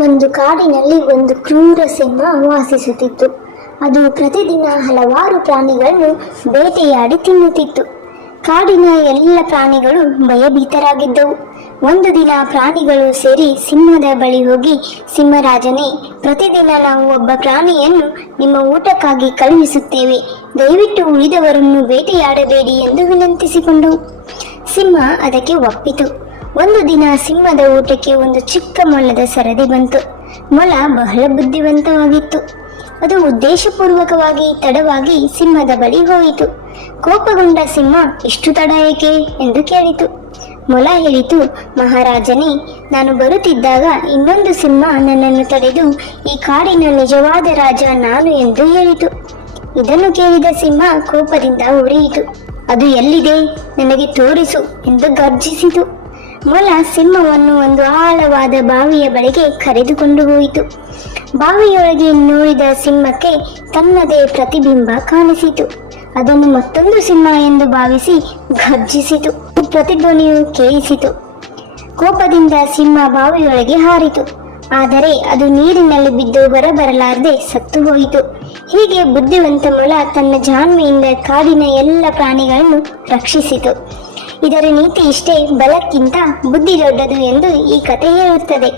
ಒಂದು ಕಾಡಿನಲ್ಲಿ ಒಂದು ಕ್ರೂರ ಸಿಂಹ ವಾಸಿಸುತ್ತಿತ್ತು. ಅದು ಪ್ರತಿದಿನ ಹಲವಾರು ಪ್ರಾಣಿಗಳನ್ನು ಬೇಟೆಯಾಡಿ ತಿನ್ನುತ್ತಿತ್ತು. ಕಾಡಿನ ಎಲ್ಲ ಪ್ರಾಣಿಗಳು ಭಯಭೀತರಾಗಿದ್ದವು. ಒಂದು ದಿನ ಪ್ರಾಣಿಗಳು ಸೇರಿ ಸಿಂಹದ ಬಳಿ ಹೋಗಿ, ಸಿಂಹರಾಜನೇ, ಪ್ರತಿದಿನ ನಾವು ಒಬ್ಬ ಪ್ರಾಣಿಯನ್ನು ನಿಮ್ಮ ಊಟಕ್ಕಾಗಿ ಕಳುಹಿಸುತ್ತೇವೆ, ದಯವಿಟ್ಟು ಉಳಿದವರನ್ನು ಬೇಟೆಯಾಡಬೇಡಿ ಎಂದು ವಿನಂತಿಸಿಕೊಂಡವು. ಸಿಂಹ ಅದಕ್ಕೆ ಒಪ್ಪಿತು. ಒಂದು ದಿನ ಸಿಂಹದ ಊಟಕ್ಕೆ ಒಂದು ಚಿಕ್ಕ ಮೊಲದ ಸರದಿ ಬಂತು. ಮೊಲ ಬಹಳ ಬುದ್ಧಿವಂತವಾಗಿತ್ತು. ಅದು ಉದ್ದೇಶಪೂರ್ವಕವಾಗಿ ತಡವಾಗಿ ಸಿಂಹದ ಬಳಿ ಹೋಯಿತು. ಕೋಪಗೊಂಡ ಸಿಂಹ, ಇಷ್ಟು ತಡ ಏಕೆ ಎಂದು ಕೇಳಿತು. ಮೊಲ ಹೇಳಿತು, ಮಹಾರಾಜನೇ, ನಾನು ಬರುತ್ತಿದ್ದಾಗ ಇನ್ನೊಂದು ಸಿಂಹ ನನ್ನನ್ನು ತಡೆದು ಈ ಕಾಡಿನ ನಿಜವಾದ ರಾಜ ನಾನು ಎಂದು ಹೇಳಿತು. ಇದನ್ನು ಕೇಳಿದ ಸಿಂಹ ಕೋಪದಿಂದ ಉರಿಯಿತು. ಅದು ಎಲ್ಲಿದೆ, ನನಗೆ ತೋರಿಸು ಎಂದು ಗರ್ಜಿಸಿತು. ಮೊಲ ಸಿಂಹವನ್ನು ಒಂದು ಆಳವಾದ ಬಾವಿಯ ಬಳಿಗೆ ಕರೆದುಕೊಂಡು ಹೋಯಿತು. ಬಾವಿಯೊಳಗೆ ನೋಡಿದ ಸಿಂಹಕ್ಕೆ ತನ್ನದೇ ಪ್ರತಿಬಿಂಬ ಕಾಣಿಸಿತು. ಅದನ್ನು ಮತ್ತೊಂದು ಸಿಂಹ ಎಂದು ಭಾವಿಸಿ ಗರ್ಜಿಸಿತು. ಪ್ರತಿಧ್ವನಿಯು ಕೇಳಿಸಿತು. ಕೋಪದಿಂದ ಸಿಂಹ ಬಾವಿಯೊಳಗೆ ಹಾರಿತು. ಆದರೆ ಅದು ನೀರಿನಲ್ಲಿ ಬಿದ್ದು ಹೊರಬರಲಾರದೆ ಸತ್ತು ಹೋಯಿತು. ಹೀಗೆ ಬುದ್ಧಿವಂತ ಮೊಲ ತನ್ನ ಜಾಣ್ಮೆಯಿಂದ ಕಾಡಿನ ಎಲ್ಲ ಪ್ರಾಣಿಗಳನ್ನು ರಕ್ಷಿಸಿತು. ಇದರ ನೀತಿ ಇಷ್ಟೇ, ಬಲಕ್ಕಿಂತ ಬುದ್ಧಿ ದೊಡ್ಡದು ಎಂದು ಈ ಕಥೆ ಹೇಳುತ್ತದೆ.